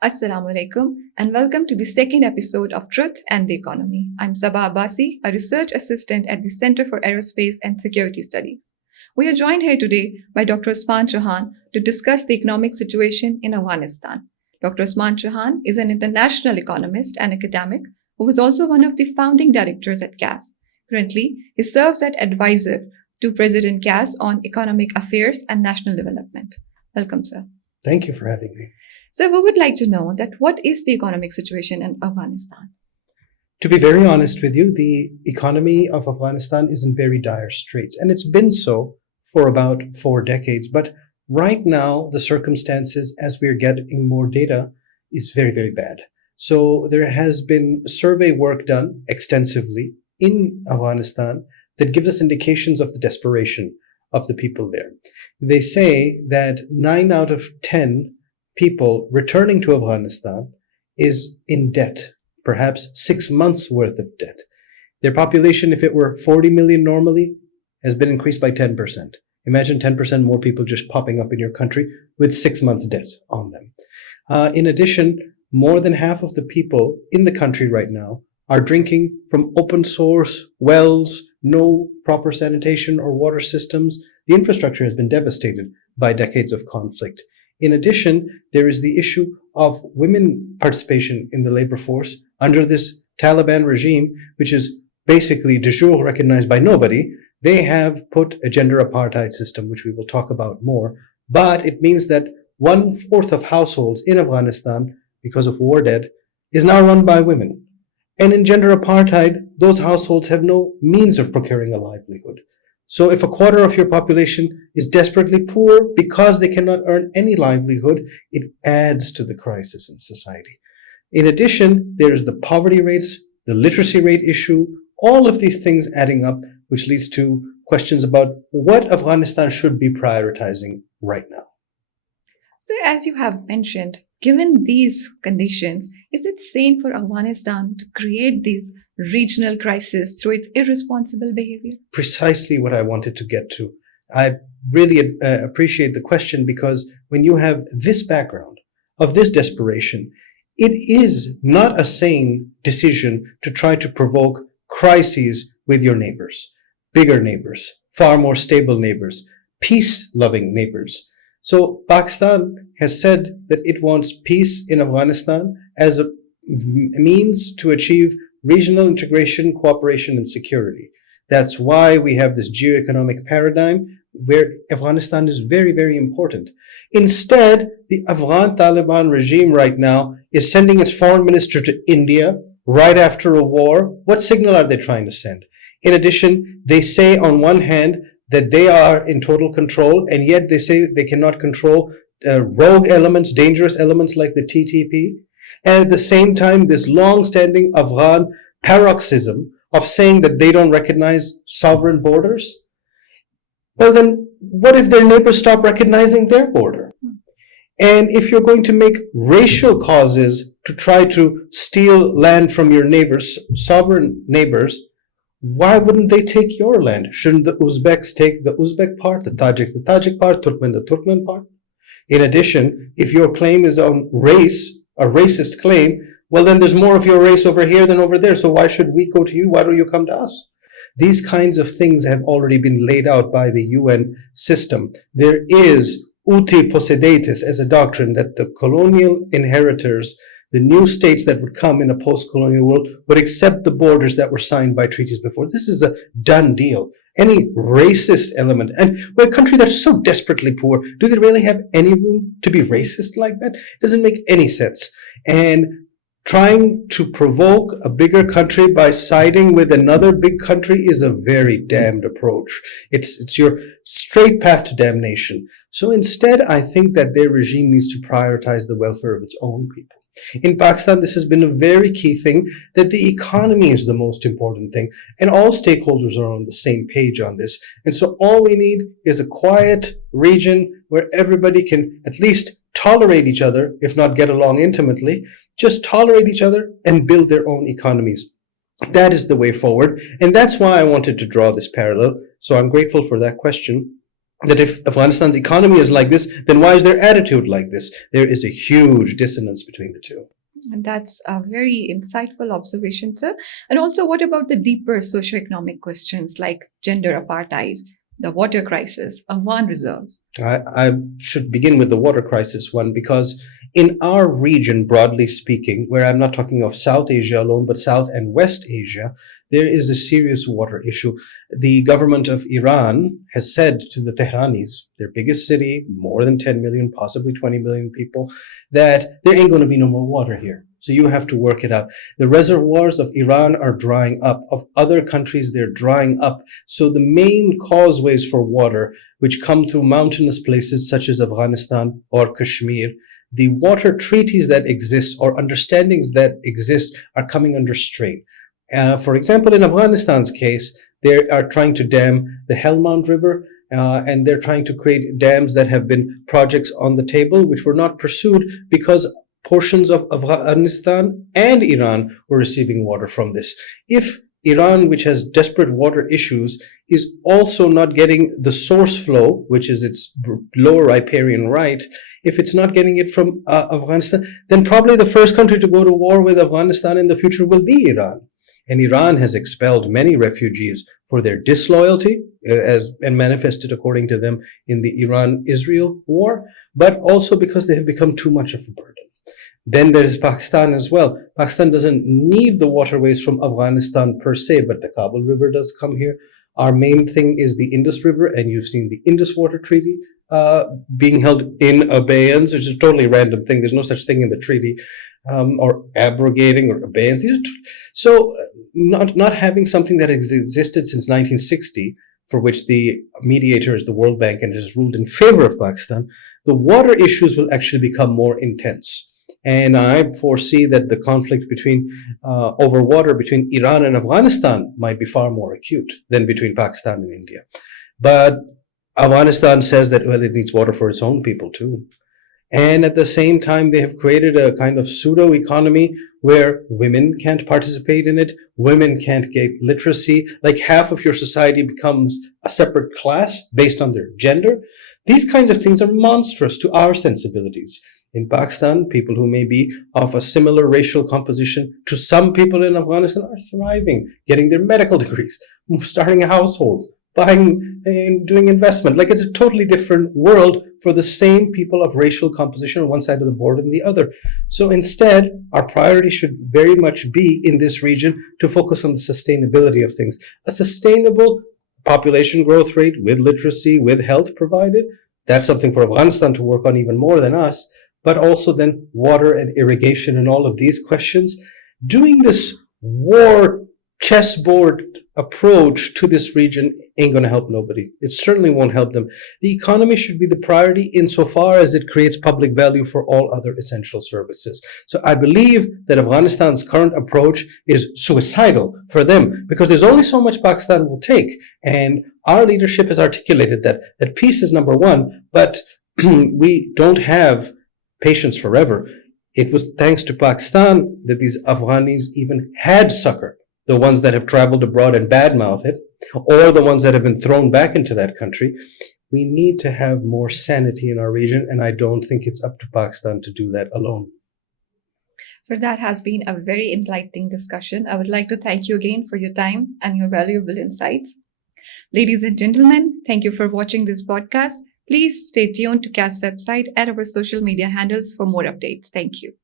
Assalamu alaikum and welcome to the second episode of Truth and the Economy. I'm Sabah Abbasi, a research assistant at the Center for Aerospace and Security Studies. We are joined here today by Dr. Usman Chohan to discuss the economic situation in Afghanistan. Dr. Usman Chohan is an international economist and academic who is also one of the founding directors at CAS. Currently, he serves as advisor to President CAS on economic affairs and national development. Welcome, sir. Thank you for having me. So we would like to know that what is the economic situation in Afghanistan? To be very honest with you, the economy of Afghanistan is in very dire straits, and it's been so for about 4 decades. But right now, the circumstances, as we're getting more data, is very, very bad. So there has been survey work done extensively in Afghanistan that gives us indications of the desperation of the people there. They say that 9 out of 10 people returning to Afghanistan is in debt, perhaps 6 months worth of debt. Their population, if it were 40 million normally, has been increased by 10%. Imagine 10% more people just popping up in your country with 6 months debt on them. In addition, more than half of the people in the country right now are drinking from open source wells, no proper sanitation or water systems. The infrastructure has been devastated by decades of conflict. In addition, there is the issue of women participation in the labor force under this Taliban regime, which is basically de jure recognized by nobody. They have put a gender apartheid system, which we will talk about more. But it means that 1/4 of households in Afghanistan, because of war debt, is now run by women. And in gender apartheid, those households have no means of procuring a livelihood. So if 1/4 of your population is desperately poor because they cannot earn any livelihood, it adds to the crisis in society. In addition, there is the poverty rates, the literacy rate issue, all of these things adding up, which leads to questions about what Afghanistan should be prioritizing right now. So as you have mentioned, given these conditions, is it sane for Afghanistan to create these regional crises through its irresponsible behavior? Precisely what I wanted to get to. I really appreciate the question, because when you have this background of this desperation, it is not a sane decision to try to provoke crises with your neighbors, bigger neighbors, far more stable neighbors, peace-loving neighbors. So Pakistan has said that it wants peace in Afghanistan as a means to achieve regional integration, cooperation, and security. That's why we have this geo-economic paradigm where Afghanistan is very, very important. Instead, the Afghan Taliban regime right now is sending its foreign minister to India right after a war. What signal are they trying to send? In addition, they say on one hand that they are in total control, and yet they say they cannot control rogue elements, dangerous elements like the TTP. And at the same time, this long-standing Afghan paroxysm of saying that they don't recognize sovereign borders. Well, then what if their neighbors stop recognizing their border? And if you're going to make racial causes to try to steal land from your neighbors, sovereign neighbors, why wouldn't they take your land? Shouldn't the Uzbeks take the Uzbek part, the Tajik part, Turkmen the Turkmen part? In addition, if your claim is on race, a racist claim, well, then there's more of your race over here than over there. So why should we go to you? Why don't you come to us? These kinds of things have already been laid out by the UN system. There is uti possidetis as a doctrine that the colonial inheritors, the new states that would come in a post-colonial world, would accept the borders that were signed by treaties before. This is a done deal. Any racist element, and we're a country that's so desperately poor, do they really have any room to be racist like that? It doesn't make any sense. And trying to provoke a bigger country by siding with another big country is a very damned approach. It's your straight path to damnation. So instead, I think that their regime needs to prioritize the welfare of its own people. In Pakistan, this has been a very key thing, that the economy is the most important thing, and all stakeholders are on the same page on this. And so all we need is a quiet region where everybody can at least tolerate each other, if not get along intimately, just tolerate each other and build their own economies. That is the way forward. And that's why I wanted to draw this parallel. So I'm grateful for that question. That if Afghanistan's economy is like this, then why is their attitude like this? There is a huge dissonance between the two. And that's a very insightful observation, sir. And also, what about the deeper socioeconomic questions like gender apartheid, the water crisis, Afghan reserves? I should begin with the water crisis one because in our region, broadly speaking, where I'm not talking of South Asia alone, but South and West Asia, there is a serious water issue. The government of Iran has said to the Tehranis, their biggest city, more than 10 million, possibly 20 million people, that there ain't going to be no more water here. So you have to work it out. The reservoirs of Iran are drying up. Of other countries, they're drying up. So the main causeways for water, which come through mountainous places such as Afghanistan or Kashmir, the water treaties that exist or understandings that exist are coming under strain. For example, in Afghanistan's case, they are trying to dam the Helmand River, and they're trying to create dams that have been projects on the table, which were not pursued because portions of Afghanistan and Iran were receiving water from this. If Iran, which has desperate water issues, is also not getting the source flow, which is its lower riparian right, if it's not getting it from Afghanistan, then probably the first country to go to war with Afghanistan in the future will be Iran. And Iran has expelled many refugees for their disloyalty, and manifested according to them in the Iran-Israel war, but also because they have become too much of a burden. Then there is Pakistan as well. Pakistan doesn't need the waterways from Afghanistan per se, but the Kabul River does come here. Our main thing is the Indus River, and you've seen the Indus Water Treaty being held in abeyance, which is a totally random thing. There's no such thing in the treaty, or abrogating or abeyance. So not having something that has existed since 1960, for which the mediator is the World Bank and has ruled in favor of Pakistan, the water issues will actually become more intense. And I foresee that the conflict between over water between Iran and Afghanistan might be far more acute than between Pakistan and India. But Afghanistan says that, well, it needs water for its own people too. And at the same time, they have created a kind of pseudo economy where women can't participate in it. Women can't get literacy. Like half of your society becomes a separate class based on their gender. These kinds of things are monstrous to our sensibilities. In Pakistan, people who may be of a similar racial composition to some people in Afghanistan are thriving, getting their medical degrees, starting households, buying and doing investment. Like it's a totally different world for the same people of racial composition on one side of the border than the other. So instead, our priority should very much be in this region to focus on the sustainability of things. A sustainable population growth rate with literacy, with health provided, that's something for Afghanistan to work on even more than us. But also then water and irrigation and all of these questions. Doing this war chessboard approach to this region ain't going to help nobody. It certainly won't help them. The economy should be the priority insofar as it creates public value for all other essential services. So I believe that Afghanistan's current approach is suicidal for them because there's only so much Pakistan will take. And our leadership has articulated that peace is number one, but we don't have patience forever. It was thanks to Pakistan that these Afghanis even had succor, the ones that have traveled abroad and badmouth it, or the ones that have been thrown back into that country. We need to have more sanity in our region, and I don't think it's up to Pakistan to do that alone. So that has been a very enlightening discussion. I would like to thank you again for your time and your valuable insights. Ladies and gentlemen, thank you for watching this podcast. Please stay tuned to CAS website and our social media handles for more updates. Thank you.